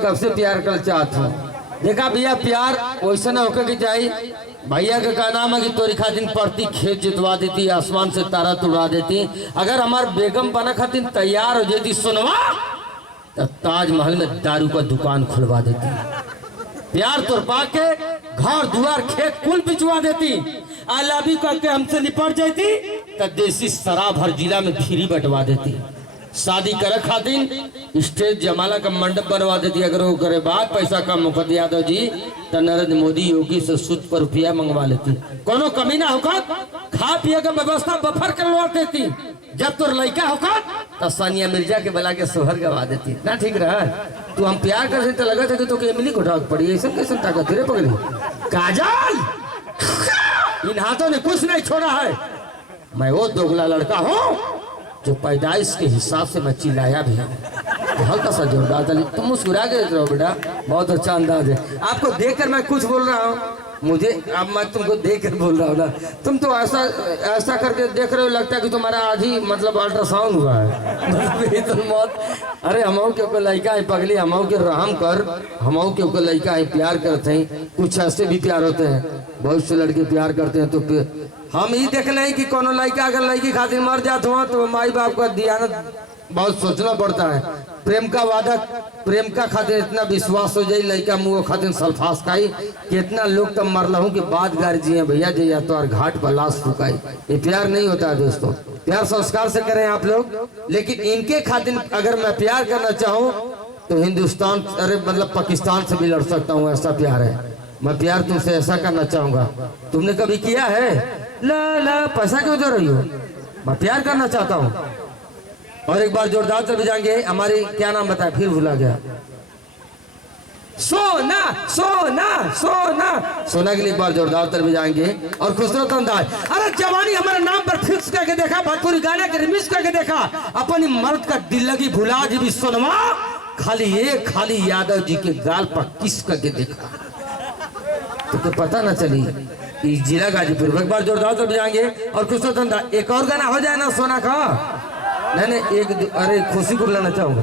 कब से प्यार कर चाहत हूँ। देखा भैया प्यार वैसा ना होकर के जाए। भैया का क्या नाम है कि तोरी खातिन पड़ती खेत जितवा देती, आसमान से तारा तुड़ा देती। अगर हमार बेगम बना खातिन तैयार हो जाती सुनवा तो ताजमहल में दारू का दुकान खुलवा देती। प्यार तोड़ पा के घर दुआर खेत कुल बिचवा देती। आलाबी करके हमसे निपट जाती तो देसी शराब हर जिला में फ्री बंटवा देती। शादी करे खातिर स्टेज जमाला का मंडप बनवा देती। अगर वो करे बात पैसा कम मुखद यादव जी तो नरेंद्र मोदी योगी से सूद पर रुपया मंगवा लेती। कोनो कमी ना होकर खा पिए का व्यवस्था बफर करवा देती। जब तो लड़का होकर तो सानिया मिर्जा के बुला के सोहर गवा देती। ना ठीक रहा तू हम प्यार कर तो लगा था कि तो इमली को ढाक पड़ी। ऐसा कैसे ताकत तेरे पकड़ी काजल इन हाथों ने कुछ नहीं छोड़ा है। मैं वो दोगला लड़का हूँ जो पैदाइश के हिसाब से मैं चिल्लाया भी हूँ। तो हल्का सा जोरदार था। तुम मुस्कुरा के देख रहे हो बेटा, बहुत अच्छा अंदाज है। आपको देखकर मैं कुछ बोल रहा हूँ, मुझे अब मैं तुमको देखकर बोल रहा हूँ ना। तुम तो ऐसा करके देख रहे हो, लगता है कि तुम्हारा आज ही मतलब अल्ट्रासाउंड हुआ है। तो मौत अरे हमऊ के ऊपर लड़का है पगली, हमऊ के रहम कर, हमऊ के ऊपर लड़का है प्यार करते हैं। कुछ ऐसे भी प्यार होते हैं, बहुत से लड़के प्यार करते हैं। तो हम ही देख लें कि कोनो लड़का अगर लड़की खातिर मर जाता हो तो माई बाप का दियानत बहुत सोचना पड़ता है। प्रेम का वादा, प्रेम का खातिर इतना विश्वास हो जाए लड़का मुँह खातिर सल्फास खाई। कितना लोग तब मर लहूँ कि बात गार्जी है भैया जी या तो और घाट पर लाश फुकाई। ये प्यार नहीं होता है दोस्तों। प्यार संस्कार से करें आप लोग, लेकिन इनके खातिर अगर मैं प्यार करना चाहूँ तो हिंदुस्तान अरे मतलब पाकिस्तान से भी लड़ सकता हूँ। ऐसा प्यार है। मैं प्यार तुमसे ऐसा करना चाहूंगा। तुमने कभी किया है? ला ला पैसा क्यों दे रही हो? मैं प्यार करना चाहता हूँ। और एक बार जोरदार से बजाएंगे। हमारी क्या नाम बताया फिर भूला गया। सोना सोना सोना सोना के लिए एक बार जोरदार तर बजाएंगे और खूबसूरत अंदाज। अरे जवानी हमारे नाम पर फिक्स करके देखा, भोजपुरी गाने के रिमिक्स करके देखा। अपनी मर्द का दिल लगी भुला जी भी सुनवा, खाली यादव जी के गाल पर किस करके देखा तो पता ना चली जिला गाजीपुर। एक बार जोरदार से बजाएंगे और खूबसूरत अंदाज। एक और गाना हो जाए ना सोना का। नहीं एक अरे खुशी को बुलाना चाहूंगा।